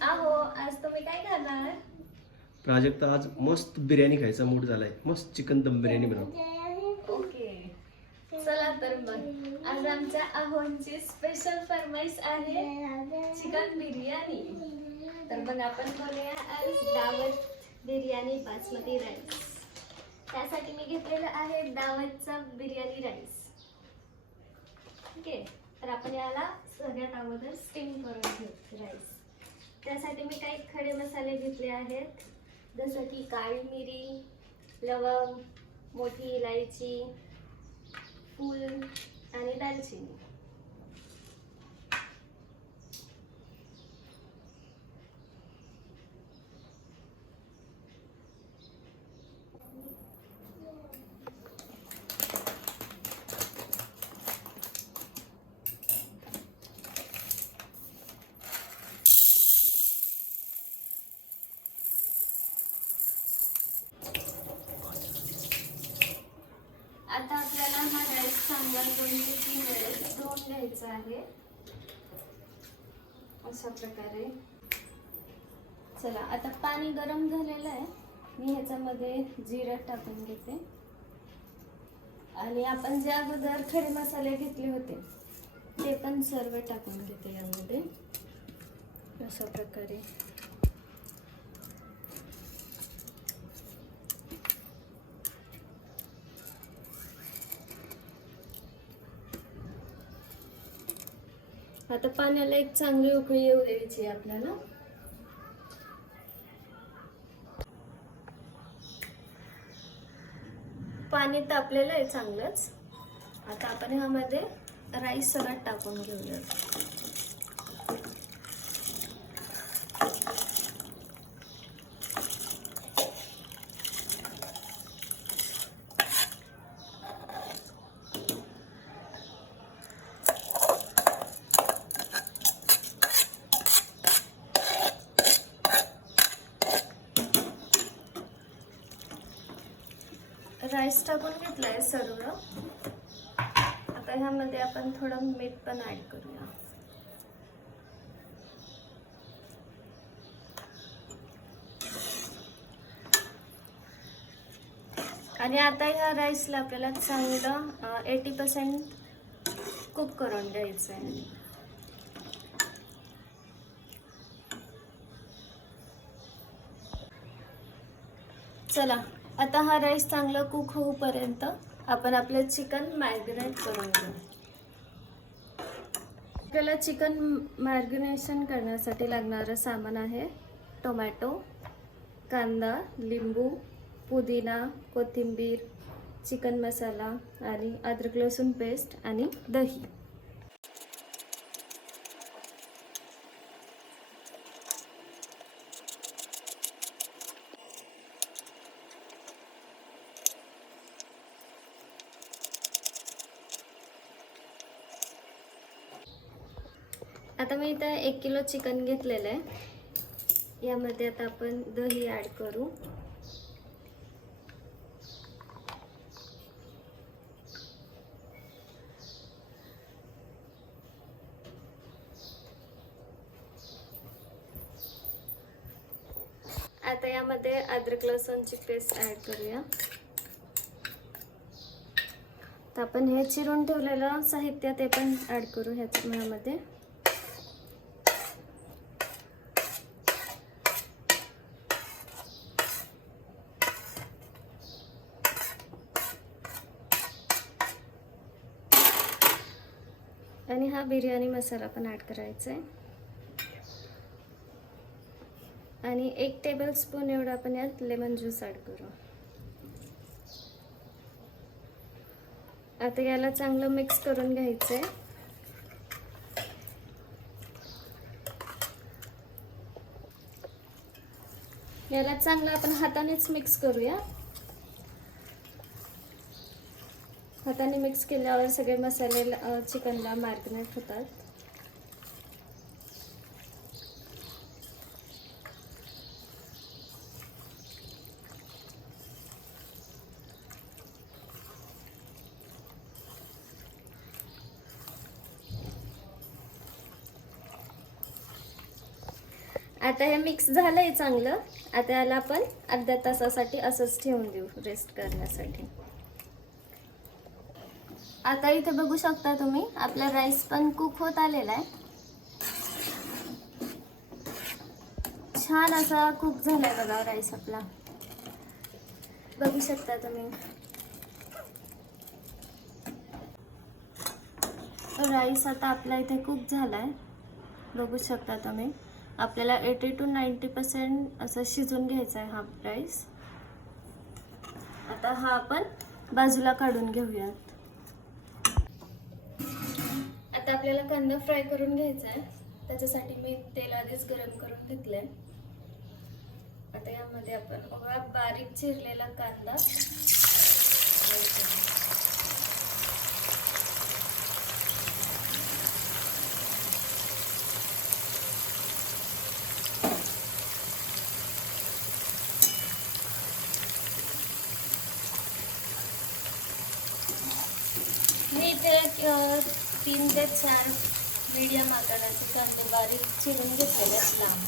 अहो, आज तुम्ही काय खाणार? प्राजक्ता आज मस्त बिर्याणी खायचा मूड झालाय. मस्त चिकन दम बिर्याणी बनव. ओके, चला तर मग आज आमच्या अहोंची स्पेशल फरमाईश आहे चिकन बिर्याणी. तर मग आपण बोलूया आज दावत बिर्याणी बासमती राईस. त्यासाठी मी घेतलेलं आहे दावतचा बिर्याणी राईस. ठीक आहे, तर आपण याला सगळ्यात अगोदर स्टीम करून घेऊ राईस. त्यासाठी मी काही खडे मसाले घेतले आहेत, जसं की काळी मिरी, लवंग, मोठी इलायची, फूल आणि दालचिनी. आता आपल्याला हा राईस चांगला 2 ते 3 वेळेस धुवून घ्यायचा आहे, अशा प्रकारे. चला, आता पाणी गरम झालेलं आहे. मी ह्याच्यामध्ये जिरं टाकून घेते आणि आपण जे अगोदर खडे मसाले घेतले होते ते पण सर्व टाकून घेते यामध्ये, अशा प्रकारे. आता पाण्याला एक चांगली उकळी येऊ द्यायची आपल्याला. पाणी तापलेलं आहे चांगलंच. आता आपण ह्यामध्ये राईस सगळं टाकून घेऊया. राईस टाकून घेतलाय सर्व. आता ह्यामध्ये आपण थोडं मीठ पण ऍड करूया. आणि आता ह्या राईसला आपल्याला चांगलं 80% कुक करून द्यायचं आहे. चला, आता हा राईस चांगला कुक होऊपर्यंत आपण आपलं चिकन मॅरिनेट करून घेऊ. आपल्याला चिकन मॅरिनेशन करण्यासाठी लागणारं सामान आहे टोमॅटो, कांदा, लिंबू, पुदिना, कोथिंबीर, चिकन मसाला आणि अद्रक लसूण पेस्ट आणि दही. आता मी इथं 1 किलो चिकन घेतलेलं आहे. यामध्ये आता आपण दही ॲड करू. आता यामध्ये अद्रक लसूणची पेस्ट ॲड करूया. तर आपण हे चिरून ठेवलेलं साहित्य ते पण ॲड करू ह्यामध्ये. आणि हा बिर्याणी मसाला पण ॲड करायचा आहे. आणि 1 टेबलस्पून एवढा आपण यात लेमन ज्यूस ॲड करू. आता याला चांगलं मिक्स करून घ्यायचं आहे. याला चांगलं आपण हातानेच मिक्स करूया. हाताने मिक्स केल्यावर सगळे मसाले चिकनला मॅरिनेट होतात. आता हे मिक्स झालंय चांगलं. आता याला आपण अर्ध्या तासासाठी असंच ठेवून देऊ रेस्ट करण्यासाठी. आता इथे बघू शकता तुम्ही आपला राईस पण कुक होत आलेला आहे. छान असा कुक झालाय बघा राईस आपला, बघू शकता तुम्ही. राईस आता आपला इथे कुक झालाय, बघू शकता तुम्ही. आपल्याला 80 to 90% असं शिजून घ्यायचा आहे हा राईस. आता हा आपण बाजूला काढून घेऊयात. आता आपल्याला कांदा फ्राय करून घ्यायचा आहे. त्याच्यासाठी मी तेल आधीच गरम करून घेतलंय. आता यामध्ये आपण बघा बारीक चिरलेला कांदा, मी इथे 3 ते 4 मीडियम आकाराचे कांदे बारीक चिरून घेतलेले आहेत लांब.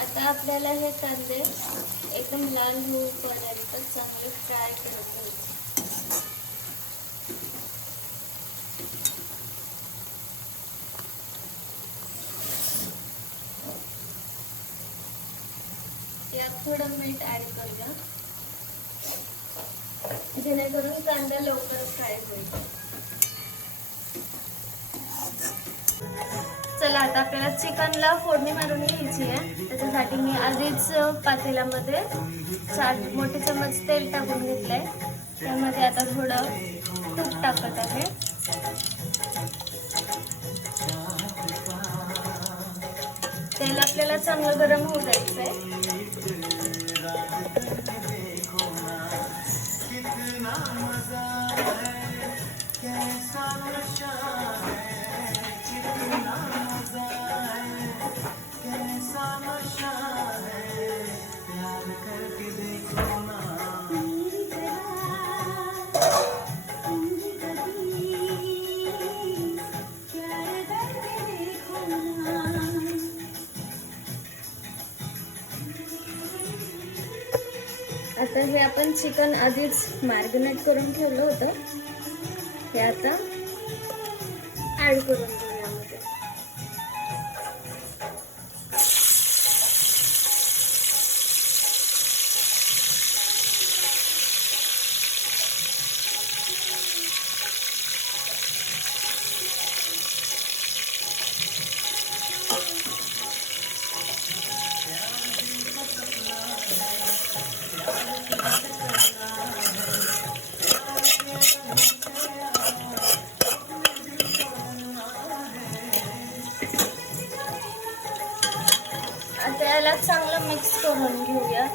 आता आपल्याला हे कांदे एकदम लाल होऊपर्यंत चांगले फ्राय करत घ्यायचे. यात थोडं मीठ ऍड करूया जेणेकरून कांदा लवकर फ्राय होईल. चला आता आपल्याला चिकनला फोडणी मारून घ्यायची आहे. त्याच्यासाठी मी आधीच पातेल्यामध्ये 4 मोठे चमच तेल टाकून घेतलंय. त्यामध्ये आता थोडं तूप टाकत आहे. तेल आपल्याला चांगलं गरम होऊ द्यायचंय. आता हे आपण चिकन आधीच मॅरिनेट करून ठेवलं होतं, हे आता ऍड करून घेऊ यामध्ये. आता याला चांगलं मिक्स करून घेऊया.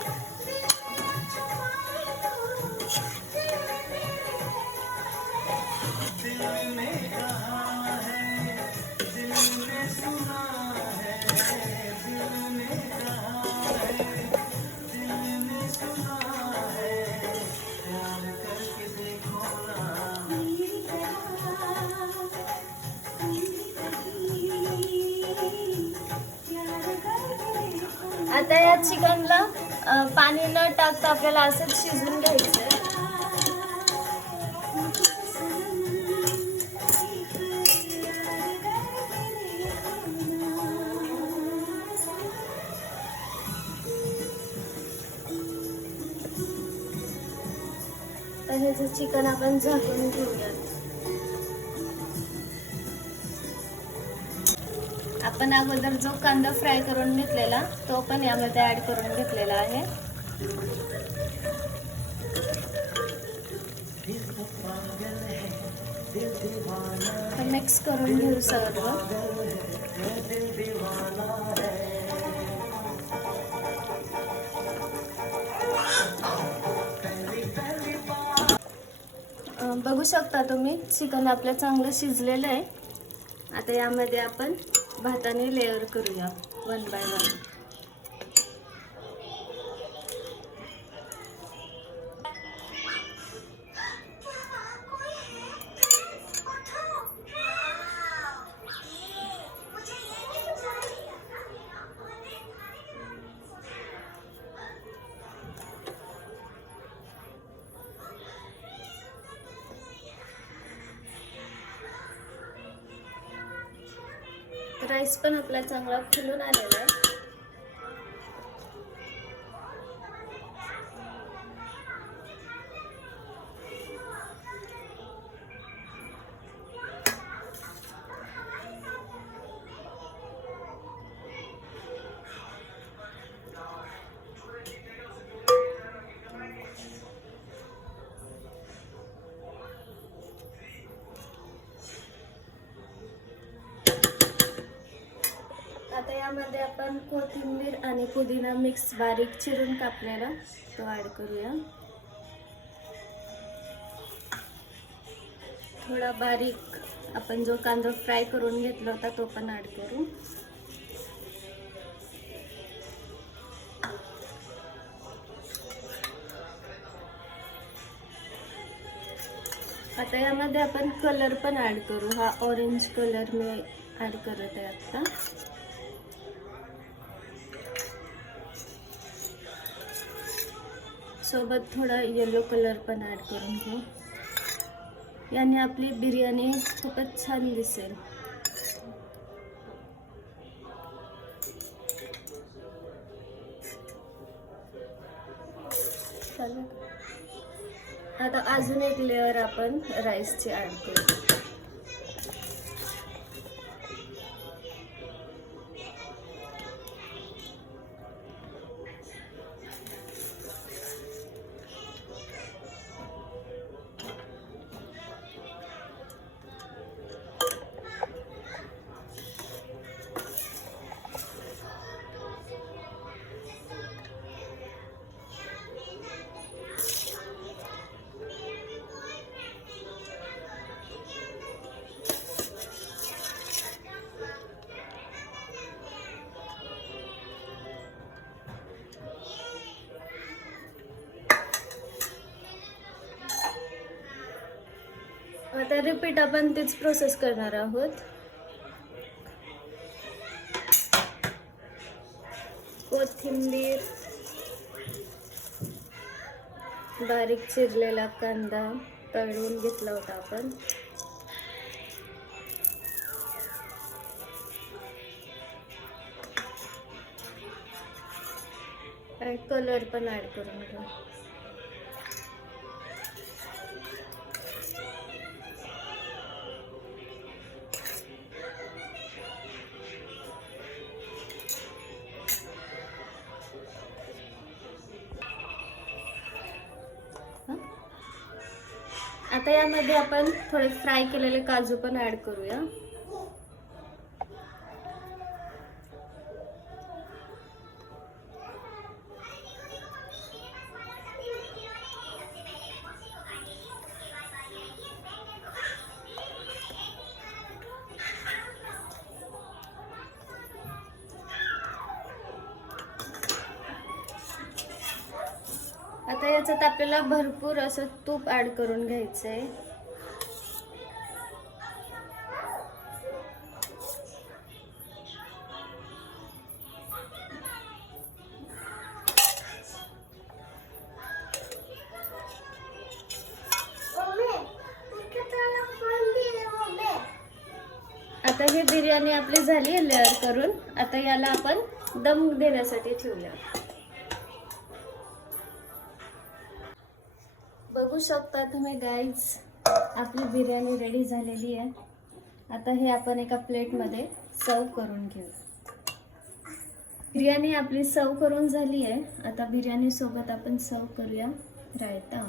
आता या चिकनला पाणी न टाकता आपल्याला असंच शिजवून घ्यायचं आहे. तर हे जे चिकन आपण झाकून घेऊयात. आपण अगोदर जो कांदा फ्राय करून घेतलेला तो पण यामध्ये ऍड करून घेतलेला आहे. मिक्स करून घेऊ सर्व. बघू शकता तुम्ही चिकन आपलं चांगलं शिजलेलं आहे. आता यामध्ये आपण भाताने लेअर करूया 1 by 1. राईस पण आपला चांगला फुलून आलेला आहे. आता यामध्ये आपण कोथिंबीर आणि पुदिना मिक्स बारीक चिरून कापलेला तो ऍड करूया. थोडा बारीक आपण जो कांदा फ्राय करून घेतला होता तो पण ऍड करू. आता यामध्ये आपण कलर पण ऍड करू. हा ऑरेंज कलर मी ऍड करत आहे आता. सोबत थोडा येलो कलर पण ऍड करून घेऊ. याने आपली बिर्याणी खूपच छान दिसेल. आता अजून एक लेअर आपण राईसची ऍड करू. आता रिपीट आपण तीच प्रोसेस करणार आहोत. कोथिंबीर, बारीक चिरलेला कांदा तळून घेतला होता आपण. आणि कलर पण ऍड करून घेऊ. आता यामध्ये आपण थोडे फ्राय केलेले काजू पण ऍड करूया. आता याच्यात आपल्याला भरपूर असं तूप ऍड करून घ्यायचंय. आता ही बिर्याणी आपली झाली आहे लेअर करून. आता याला आपण दम देण्यासाठी ठेवूया. बघू शकता तुम्ही गाईज, आपली बिर्याणी रेडी झालेली आहे. आता हे आपण एका प्लेटमध्ये सर्व करून घेऊ. बिर्याणी आपली सर्व करून झाली आहे. आता बिर्याणी सोबत आपण सर्व करूया रायता.